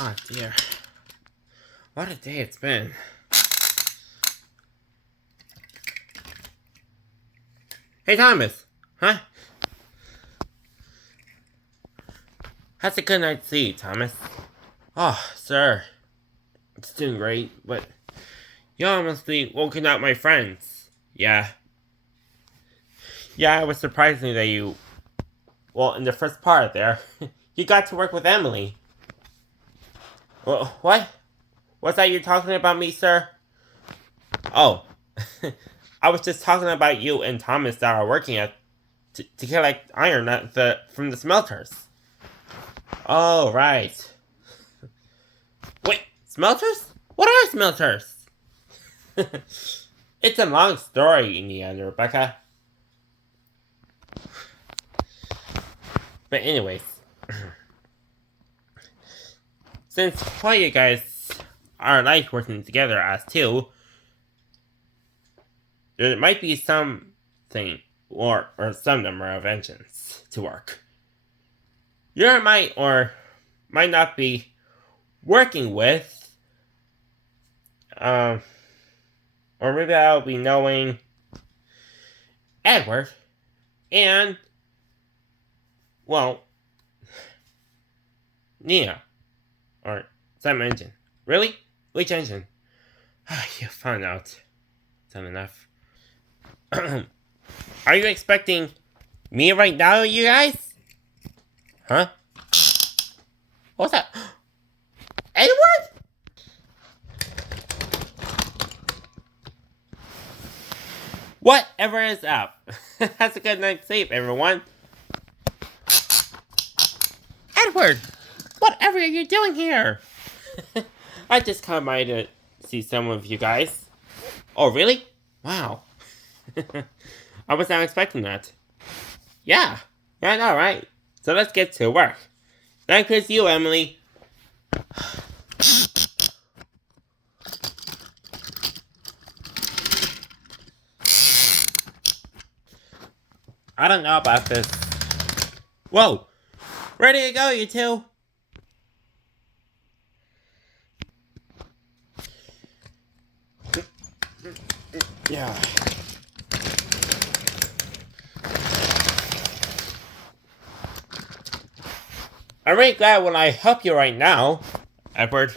Oh dear. What a day it's been. Hey Thomas! Huh? How's a good night's sleep, Thomas? Oh, sir. It's doing great, but you almost woken up my friends. Yeah. Yeah, it was surprising that you... Well, in the first part there, you got to work with Emily. Well, what? Was that you talking about me, sir? Oh. I was just talking about you and Thomas that are working to collect iron from the smelters. Oh, right. Wait, smelters? What are smelters? It's a long story, Nia and Rebecca. But anyways, since all you guys are like working together as two, there might be something or some number of engines to work. You might or might not be working with, or maybe I'll be knowing Edward and, well, Nia. Or some engine. Really? Which engine? You found out. Time enough. Are you expecting me right now, you guys? Huh? What's that? Edward? Whatever is up. Have a good night's sleep, everyone. Edward! Whatever are you doing here? I just come by to see some of you guys. Oh, really? Wow. I was not expecting that. Yeah, I know, right? So let's get to work. That includes you, Emily. I don't know about this. Whoa! Ready to go, you two? Yeah. I'm really glad when I help you right now, Edward.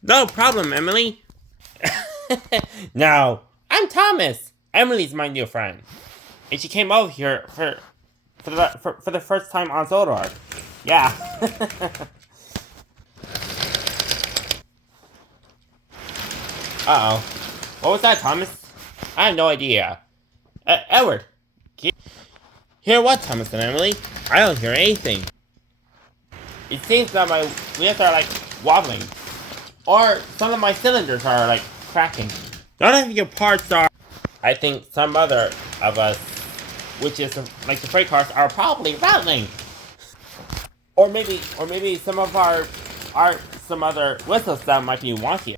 No problem, Emily. No, I'm Thomas. Emily's my new friend, and she came over here for the first time on Zodor. Yeah. Uh-oh. What was that, Thomas? I have no idea. Edward. Hear what, Thomas and Emily? I don't hear anything. It seems that my wheels are like wobbling. Or some of my cylinders are like cracking. None of your parts are... I think some other of us, which is like the freight cars, are probably rattling. Or maybe some of some other whistles that might be wonky.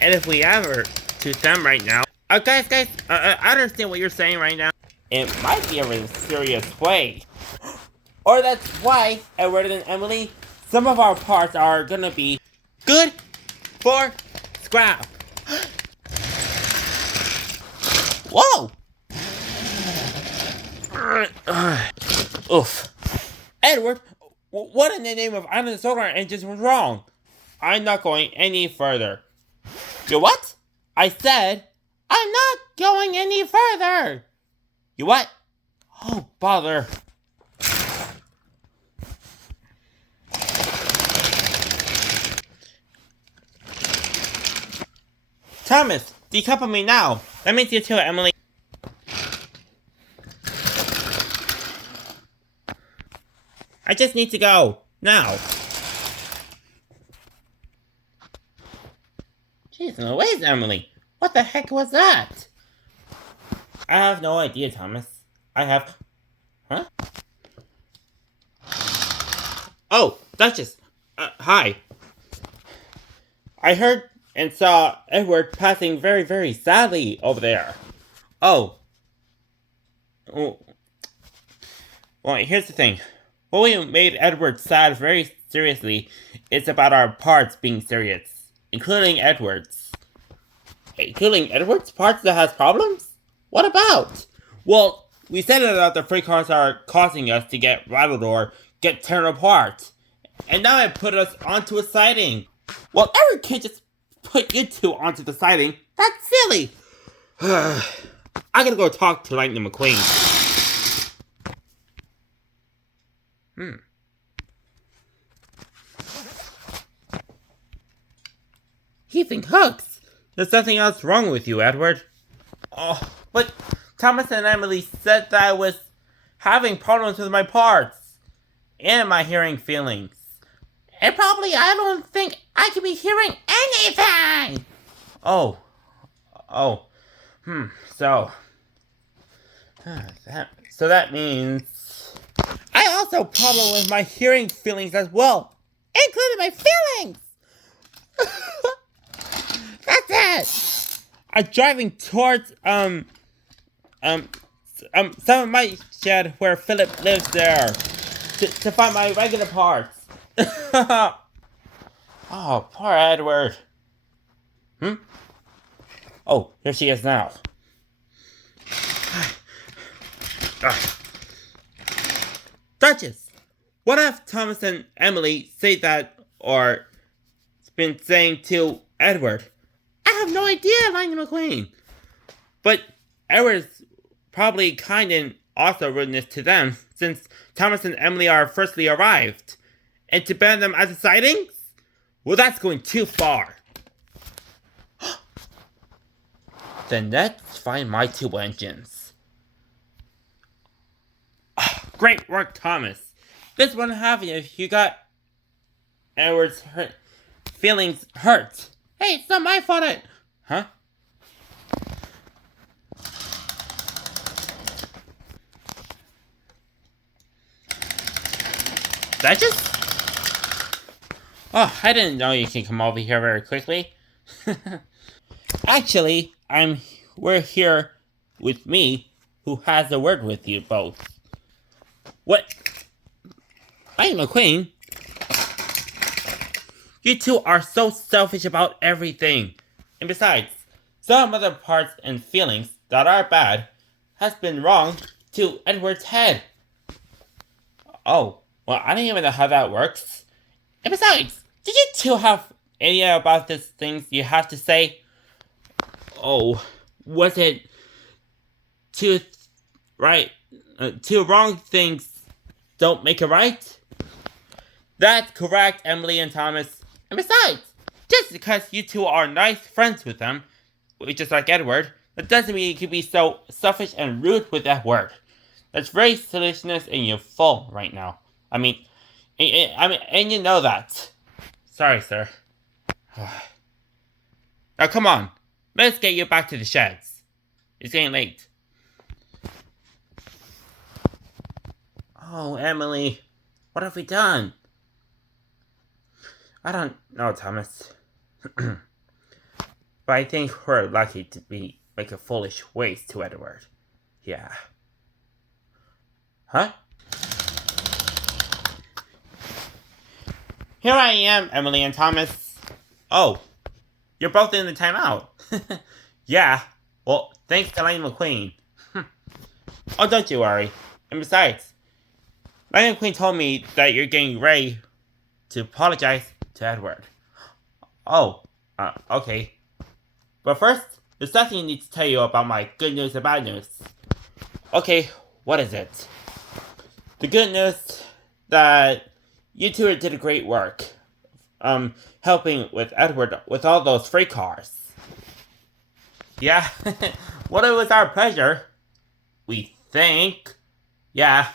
And if we ever to them right now, guys, I understand what you're saying right now. It might be a really serious way. Or that's why, Edward and Emily, some of our parts are gonna be good for scrap. Whoa! Oof. Edward, what in the name of Island Solar Engines was wrong? I'm not going any further. You what? I said, I'm not going any further. You what? Oh, bother. Thomas, decouple me now. That means you too, Emily. I just need to go. Now. Jeez Louise, Emily. What the heck was that? I have no idea, Thomas. I have... Huh? Oh, Duchess. Hi. I heard and saw Edward passing very, very sadly over there. Oh. Well, here's the thing. William made Edward sad very seriously, it's about our parts being serious, including Edward's. Including Edward's parts that has problems? What about? Well, we said that the free cars are causing us to get rattled or get torn apart. And now it put us onto a siding. Well, Edward can't just put you two onto the siding. That's silly. I gotta go talk to Lightning McQueen. Heaving hooks. There's nothing else wrong with you, Edward. Oh, but Thomas and Emily said that I was having problems with my parts and my hearing feelings. And probably I don't think I could be hearing anything. Oh. So that means I also problem with my hearing feelings as well, including my feelings. That's it. I'm driving towards some of my shed where Philip lives there to find my regular parts. Oh, poor Edward. Oh, here she is now. Duchess, what if Thomas and Emily say that or been saying to Edward? I have no idea, Lightning McQueen. But Edward's probably kind and also rudeness to them, since Thomas and Emily are firstly arrived. And to ban them as a sightings? Well, that's going too far. Then let's find my two engines. Great work, Thomas. This wouldn't happen if you got Edward's feelings hurt. Hey, it's not my fault. Huh? Duchess? Oh, I didn't know you can come over here very quickly. Actually, we're here with me, who has a word with you both. What? I'm McQueen. You two are so selfish about everything. And besides, some other parts and feelings that are bad has been wrong to Edward's head. Oh, well, I don't even know how that works. And besides, did you two have any idea about these things you have to say? Oh, was it two wrong things don't make it right? That's correct, Emily and Thomas. And besides, just because you two are nice friends with them, just like Edward, that doesn't mean you can be so selfish and rude with Edward. That's very silliness and you're full right now. I mean, and you know that. Sorry, sir. Now come on, let's get you back to the sheds. It's getting late. Oh, Emily, what have we done? I don't know, Thomas. But I think we're lucky to make a foolish waste to Edward. Yeah. Huh? Here I am, Emily and Thomas. Oh, you're both in the timeout. Yeah, well, thanks to Lightning McQueen. Oh, don't you worry. And besides, Lightning McQueen told me that you're getting ready to apologize to Edward. Oh, okay. But first, there's something I need to tell you about my good news and bad news. Okay, what is it? The good news that you two did a great work. Helping with Edward with all those freight cars. Yeah, well, it was our pleasure. We think. Yeah.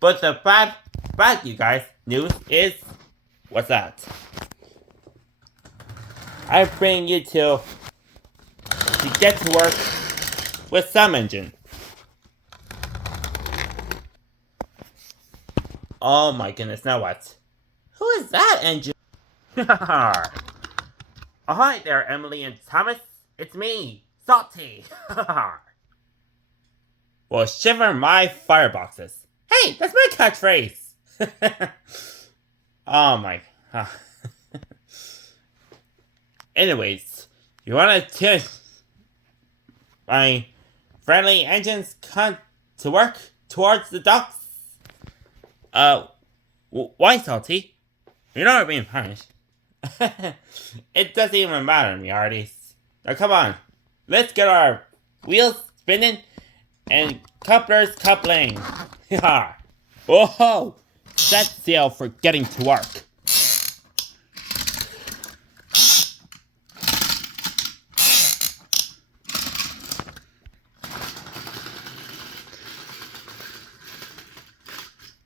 But the bad you guys, news is, what's that? I bring you to get to work with some engine. Oh my goodness, now what? Who is that engine? Oh, hi there, Emily and Thomas. It's me, Salty. Well, shiver my fireboxes. Hey, that's my catchphrase. Oh my. Anyways, you wanna tell my friendly engines come to work towards the docks? Why, Salty? You're not being punished. It doesn't even matter, Miardies. Now come on, let's get our wheels spinning and couplers coupling. Whoa! Set sail for getting to work.